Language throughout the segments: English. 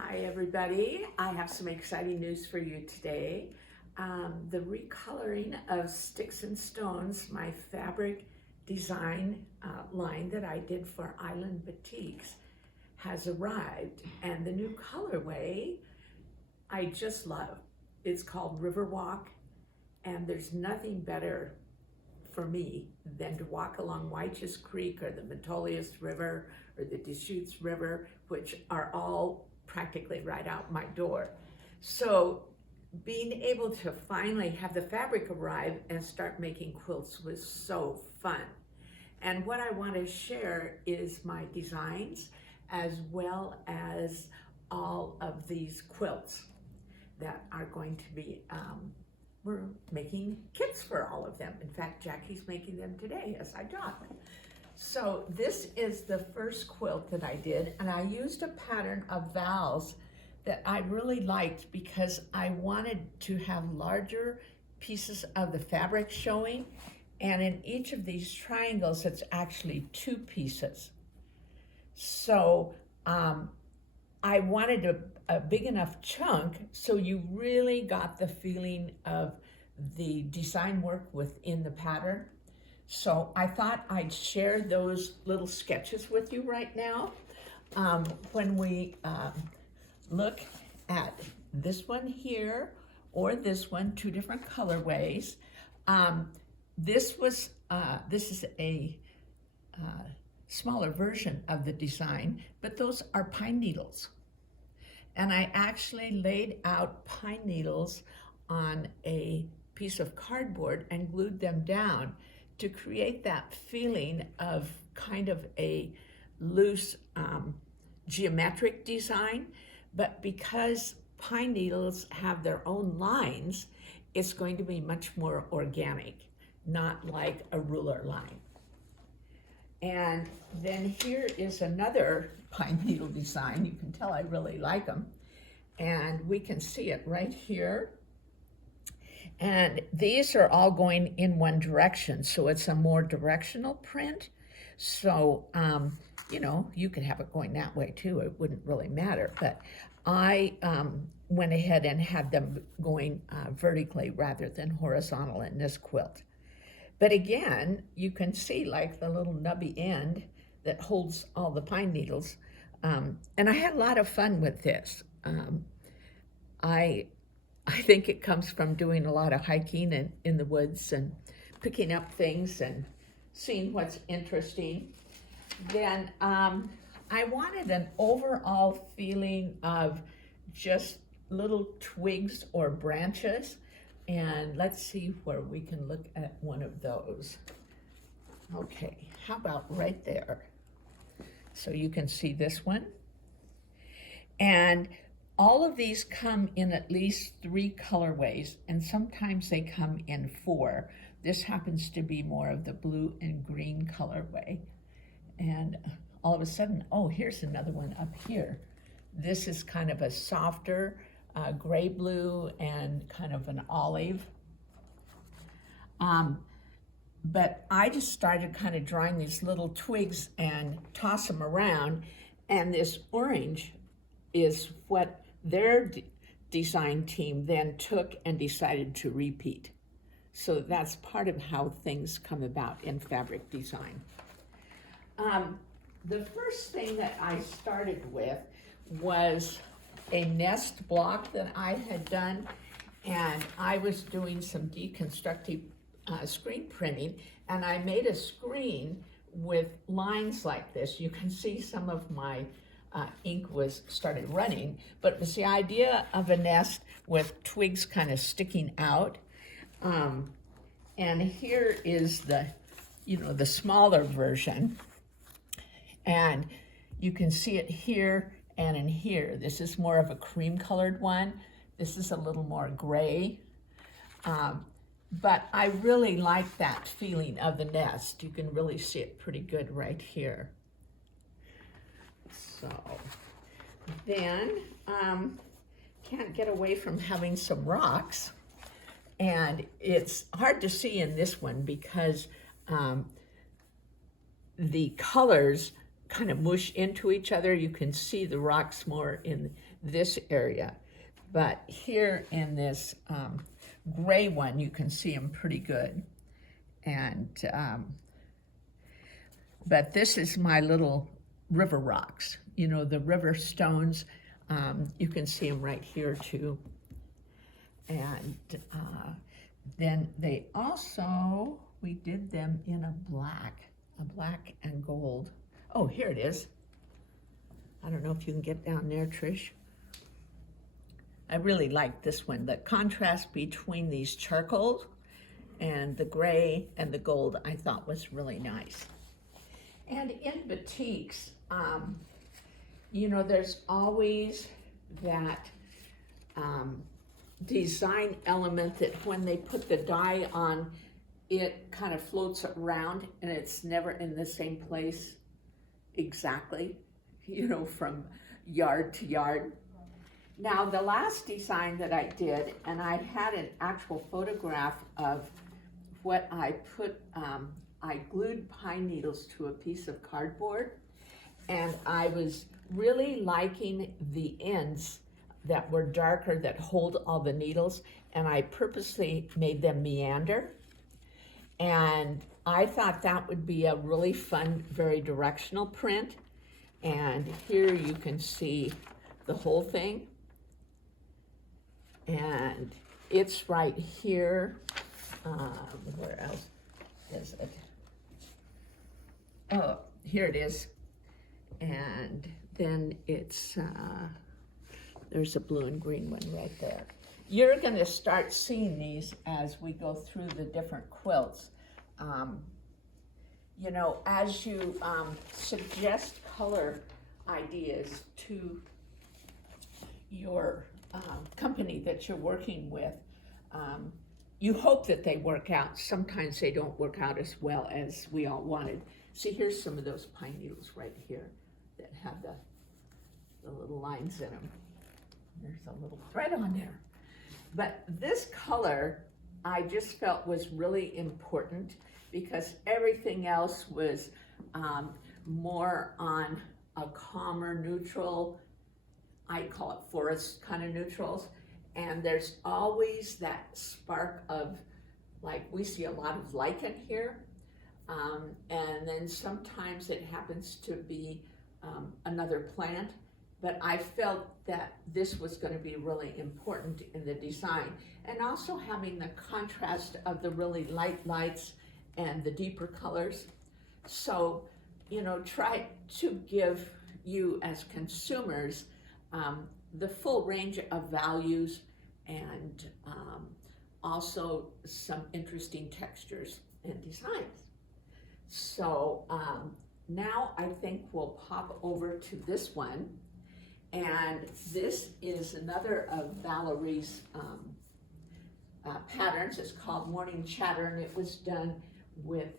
Hi everybody, I have some exciting news for you today. The recoloring of Sticks and Stones, my fabric design line that I did for Island Boutiques, has arrived, and the new colorway I just love. It's called Riverwalk, and there's nothing better for me than to walk along Wyches Creek or the Metolius River or the Deschutes River, which are all practically right out my door. So being able to finally have the fabric arrive and start making quilts was so fun. And what I want to share is my designs as well as all of these quilts that are going to be, we're making kits for all of them. In fact, Jackie's making them today as I talk. So this is the first quilt that I did, and I used a pattern of vowels that I really liked because I wanted to have larger pieces of the fabric showing, and in each of these triangles it's actually two pieces. So I wanted a big enough chunk so you really got the feeling of the design work within the pattern. So I thought I'd share those little sketches with you right now. When we look at this one here or this one, two different colorways. This is a smaller version of the design, but those are pine needles. And I actually laid out pine needles on a piece of cardboard and glued them down to create that feeling of kind of a loose geometric design. But because pine needles have their own lines, it's going to be much more organic, not like a ruler line. And then here is another pine needle design. You can tell I really like them. And we can see it right here. And these are all going in one direction, so it's a more directional print. So, you know, you could have it going that way too. It wouldn't really matter. But I went ahead and had them going vertically rather than horizontal in this quilt. But again, you can see like the little nubby end that holds all the pine needles. And I had a lot of fun with this. I think it comes from doing a lot of hiking in the woods and picking up things and seeing what's interesting. Then I wanted an overall feeling of just little twigs or branches. And let's see where we can look at one of those. Okay, how about right there? So you can see this one. And all of these come in at least 3 colorways, and sometimes they come in 4. This happens to be more of the blue and green colorway. And all of a sudden, oh, here's another one up here. This is kind of a softer gray blue and kind of an olive. But I just started kind of drawing these little twigs and toss them around, and this orange is what their design team then took and decided to repeat. So that's part of how things come about in fabric design. The first thing that I started with was a nest block that I had done, and I was doing some deconstructive screen printing, and I made a screen with lines like this. You can see some of my ink started running, but it was the idea of a nest with twigs kind of sticking out. And here is the, the smaller version. And you can see it here and in here. This is more of a cream colored one. This is a little more gray. But I really like that feeling of the nest. You can really see it pretty good right here. So then, can't get away from having some rocks. And it's hard to see in this one because the colors kind of mush into each other. You can see the rocks more in this area. But here in this gray one, you can see them pretty good. And, but this is my little river rocks. You know, the river stones, you can see them right here too. And then they also, we did them in a black and gold. Oh, here it is. I don't know if you can get down there, Trish. I really like this one. The contrast between these charcoals and the gray and the gold I thought was really nice. And in batiks, you know, there's always that design element that when they put the dye on, it kind of floats around and it's never in the same place exactly, you know, from yard to yard. Now, the last design that I did, and I had an actual photograph of what I put, I glued pine needles to a piece of cardboard, and I was really liking the ends that were darker that hold all the needles, and I purposely made them meander. And I thought that would be a really fun, very directional print. And here you can see the whole thing. And it's right here. Where else is it? Oh, here it is. And then it's, there's a blue and green one right there. You're gonna start seeing these as we go through the different quilts. You know, as you suggest color ideas to your company that you're working with, you hope that they work out. Sometimes they don't work out as well as we all wanted. See, here's some of those pine needles right here that have the little lines in them. There's a little thread on there. But this color, I just felt was really important because everything else was more on a calmer neutral. I call it forest kind of neutrals. And there's always that spark of, like, we see a lot of lichen here. And then sometimes it happens to be another plant. But I felt that this was going to be really important in the design. And also having the contrast of the really light lights and the deeper colors. So, you know, try to give you as consumers the full range of values and also some interesting textures and designs. So now I think we'll pop over to this one. And this is another of Valori's patterns. It's called Morning Chatter, and it was done with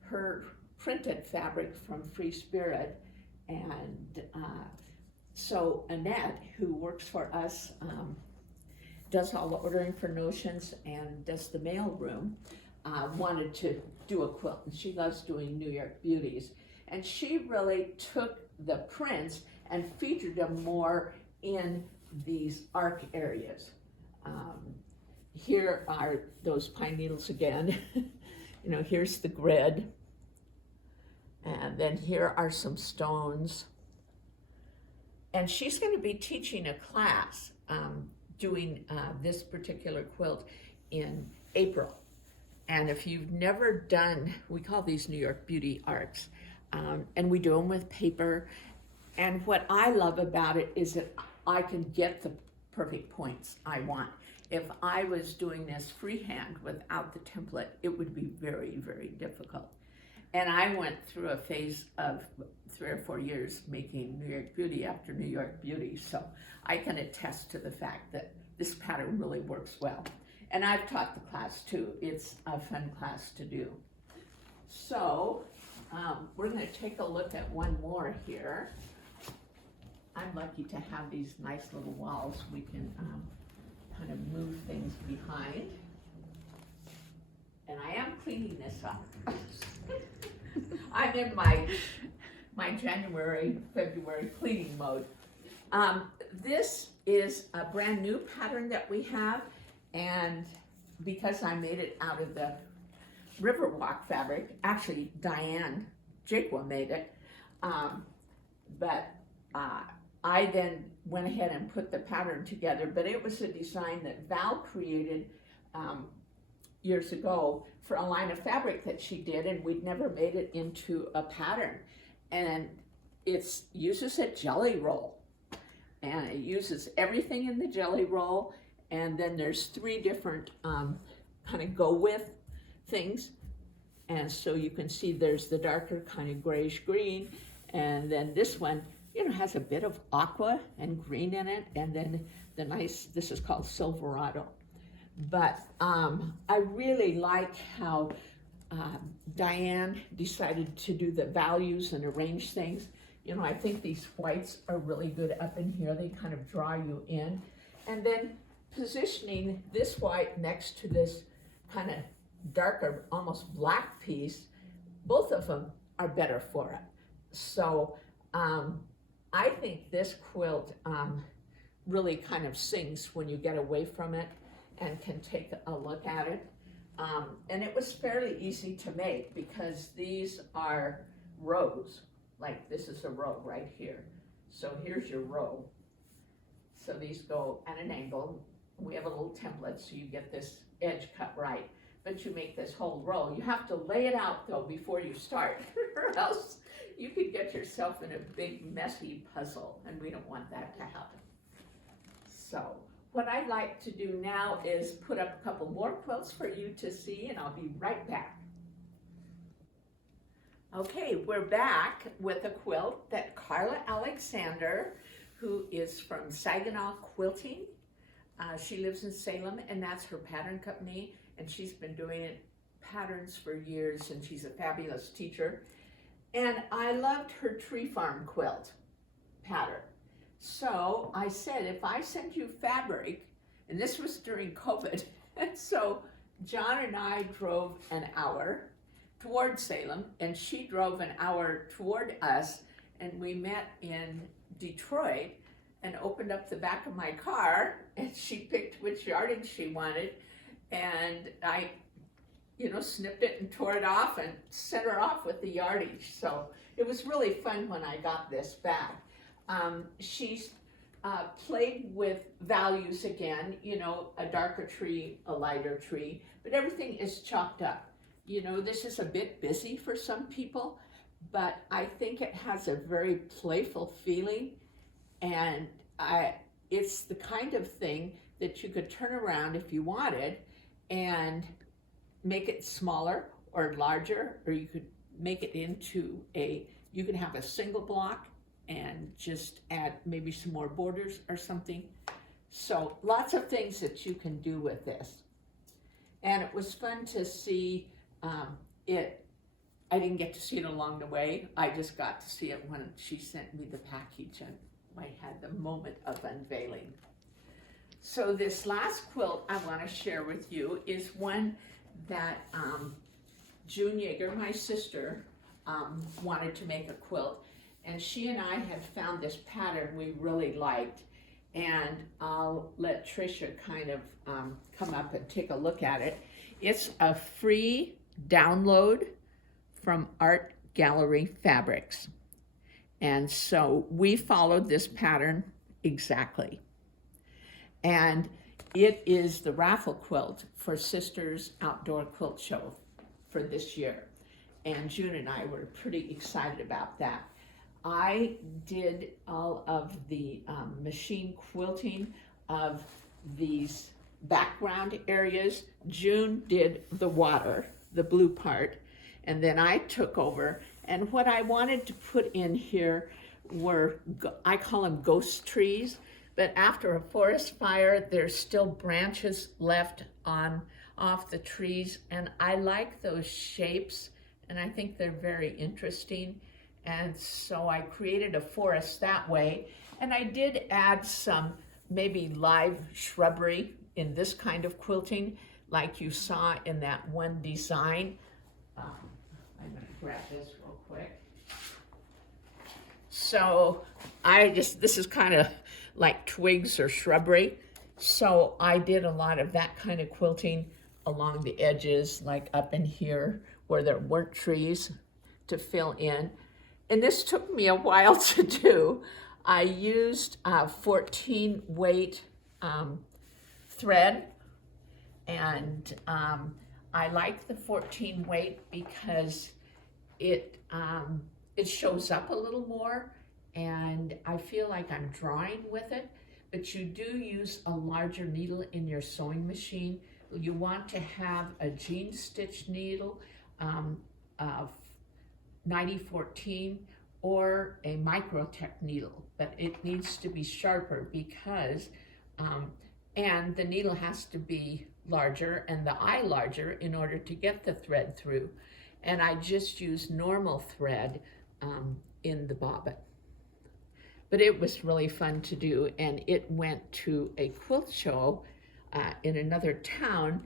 her printed fabric from Free Spirit. And so Annette, who works for us, does all the ordering for Notions and does the mail room, wanted to do a quilt, and she loves doing New York Beauties. And she really took the prints and featured them more in these arc areas. Here are those pine needles again. You know, here's the grid. And then here are some stones. And she's going to be teaching a class doing this particular quilt in April. And if you've never done, we call these New York Beauty arcs, and we do them with paper. And what I love about it is that I can get the perfect points I want. If I was doing this freehand without the template, it would be very, very difficult. And I went through a phase of 3 or 4 years making New York Beauty after New York Beauty, so I can attest to the fact that this pattern really works well. And I've taught the class too. It's a fun class to do. So we're going to take a look at one more here. I'm lucky to have these nice little walls we can kind of move things behind. And I am cleaning this up. I'm in my January, February cleaning mode. This is a brand new pattern that we have, and because I made it out of the Riverwalk fabric, actually Diane Jaquia made it, but I then went ahead and put the pattern together, but it was a design that Val created years ago for a line of fabric that she did, and we'd never made it into a pattern. And it uses a jelly roll, and it uses everything in the jelly roll, and then there's 3 different kind of go with things. And so you can see there's the darker kind of grayish green, and then this one, you know, has a bit of aqua and green in it, and then the nice, this is called Silverado. But I really like how Diane decided to do the values and arrange things. You know, I think these whites are really good up in here. They kind of draw you in. And then positioning this white next to this kind of darker, almost black piece, both of them are better for it. So I think this quilt really kind of sings when you get away from it and can take a look at it. And it was fairly easy to make because these are rows. Like this is a row right here. So here's your row. So these go at an angle. We have a little template so you get this edge cut right. But you make this whole row. You have to lay it out though before you start, or else you could get yourself in a big messy puzzle, and we don't want that to happen. So what I'd like to do now is put up a couple more quilts for you to see, and I'll be right back. Okay, we're back with a quilt that Carla Alexander, who is from Saginaw Quilting, she lives in Salem, and that's her pattern company, and she's been doing patterns for years, and she's a fabulous teacher. And I loved her tree farm quilt pattern. So I said, if I send you fabric, and this was during COVID, and so John and I drove an hour toward Salem, and she drove an hour toward us, and we met in Detroit and opened up the back of my car, and she picked which yardage she wanted, and I, you know, snipped it and tore it off and sent her off with the yardage. So it was really fun when I got this back. She's played with values again, you know, a darker tree, a lighter tree, but everything is chopped up. You know, this is a bit busy for some people, but I think it has a very playful feeling, and it's the kind of thing that you could turn around if you wanted and make it smaller or larger, or you could make it into you could have a single block and just add maybe some more borders or something. So lots of things that you can do with this. And it was fun to see it. I didn't get to see it along the way. I just got to see it when she sent me the package and I had the moment of unveiling. So this last quilt I want to share with you is one that June Yeager, my sister, wanted to make a quilt, and she and I had found this pattern we really liked, and I'll let Tricia kind of come up and take a look at it. It's a free download from Art Gallery Fabrics, and so we followed this pattern exactly. And it is the Raffle quilt for Sisters Outdoor Quilt Show for this year. And June and I were pretty excited about that. I did all of the machine quilting of these background areas. June did the water, the blue part, and then I took over. And what I wanted to put in here were, I call them ghost trees, but after a forest fire, there's still branches left off the trees, and I like those shapes, and I think they're very interesting. And so I created a forest that way, and I did add some maybe live shrubbery in this kind of quilting, like you saw in that one design. I'm gonna grab this real quick. So this is kind of like twigs or shrubbery. So I did a lot of that kind of quilting along the edges, like up in here where there weren't trees to fill in. And this took me a while to do. I used 14 weight thread, and I like the 14 weight because it shows up a little more, and I feel like I'm drawing with it. But you do use a larger needle in your sewing machine. You want to have a jean stitch needle of 9014 or a microtech needle, but it needs to be sharper because and the needle has to be larger and the eye larger in order to get the thread through. And I just use normal thread in the bobbin. But it was really fun to do, and it went to a quilt show in another town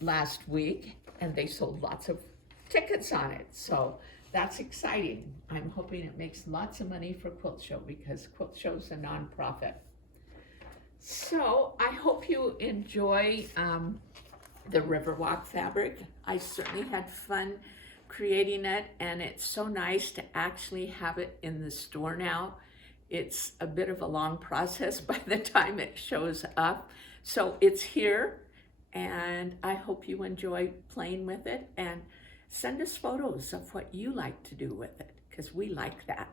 last week, and they sold lots of tickets on it. So that's exciting. I'm hoping it makes lots of money for Quilt Show because Quilt Show's a nonprofit. So I hope you enjoy the Riverwalk fabric. I certainly had fun creating it, and it's so nice to actually have it in the store now. It's a bit of a long process by the time it shows up. So it's here, and I hope you enjoy playing with it, and send us photos of what you like to do with it, because we like that.